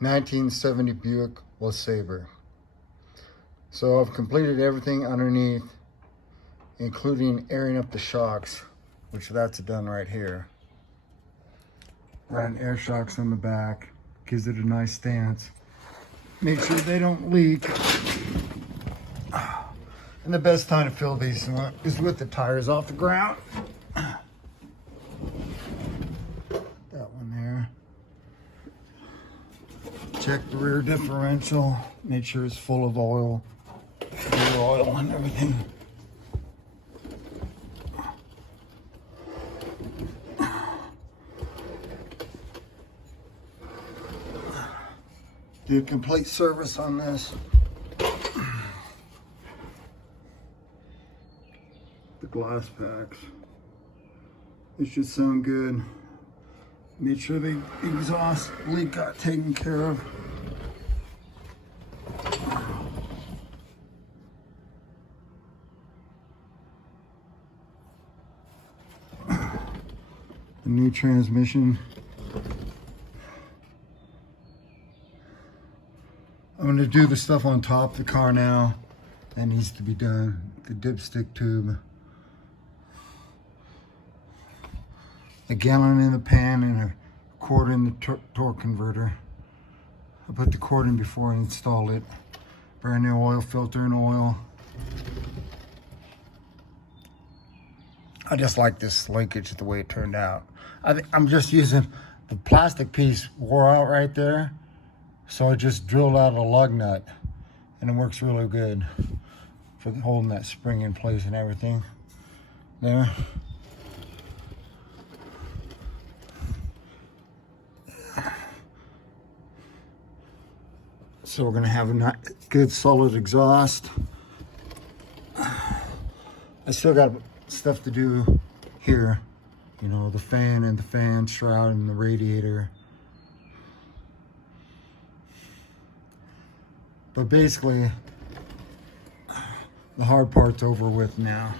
1970 Buick LeSabre. So I've completed everything underneath, including airing up the shocks, which that's done right here. Ran air shocks on the back, gives it a nice stance. Make sure they don't leak. And the best time to fill these is with the tires off the ground. That one there. Check the rear differential. Make sure it's full of oil. Rear oil and everything. Do a complete service on this. The glass packs. It should sound good. Make sure the exhaust leak got taken care of. The new transmission. I'm going to do the stuff on top of the car now. That needs to be done. The dipstick tube. A gallon in the pan and a quarter in the torque converter. I put the cord in before I installed it. Brand new oil filter and oil. I just like this linkage the way it turned out. I'm just using the plastic piece wore out right there. So I just drilled out a lug nut and it works really good for holding that spring in place and everything. There. So we're gonna have a good solid exhaust. I still got stuff to do here. You know, the fan and the fan shroud and the radiator. But basically, the hard part's over with now.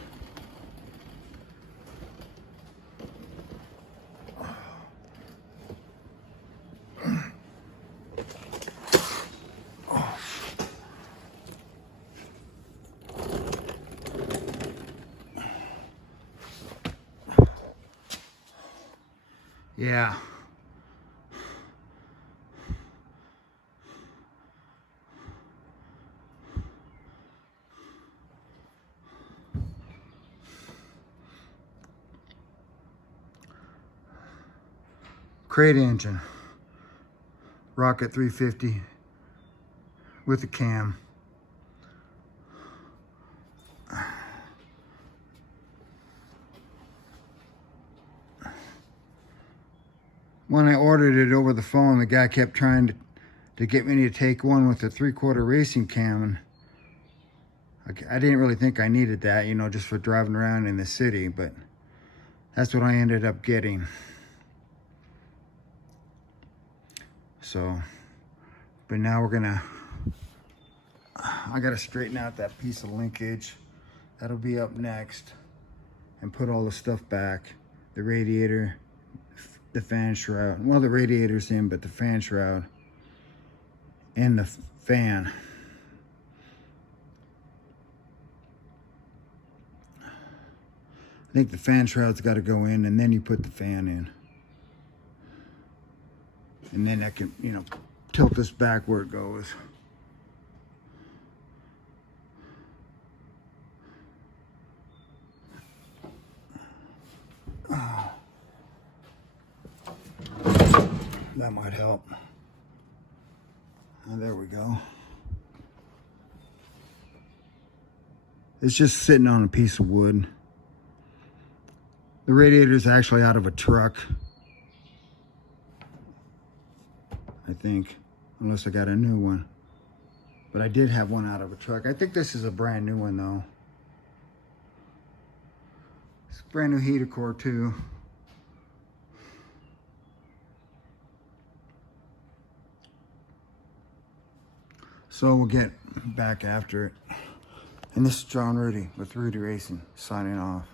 Yeah. Crate engine. Rocket 350 with a cam. When I ordered it over the phone, the guy kept trying to get me to take one with a 3/4 racing cam. And I didn't really think I needed that, you know, just for driving around in the city, but that's what I ended up getting. So, but now I gotta straighten out that piece of linkage. That'll be up next. And put all the stuff back. The radiator, the fan shroud. Well, the radiator's in, but the fan shroud and the fan. I think the fan shroud's got to go in, and then you put the fan in. And then I can, you know, tilt this back where it goes. That might help. Oh, there we go. It's just sitting on a piece of wood. The radiator is actually out of a truck, I think, unless I got a new one. But I did have one out of a truck. I think this is a brand new one though. It's a brand new heater core too. So we'll get back after it. And this is John Rudy with Rudy Racing, signing off.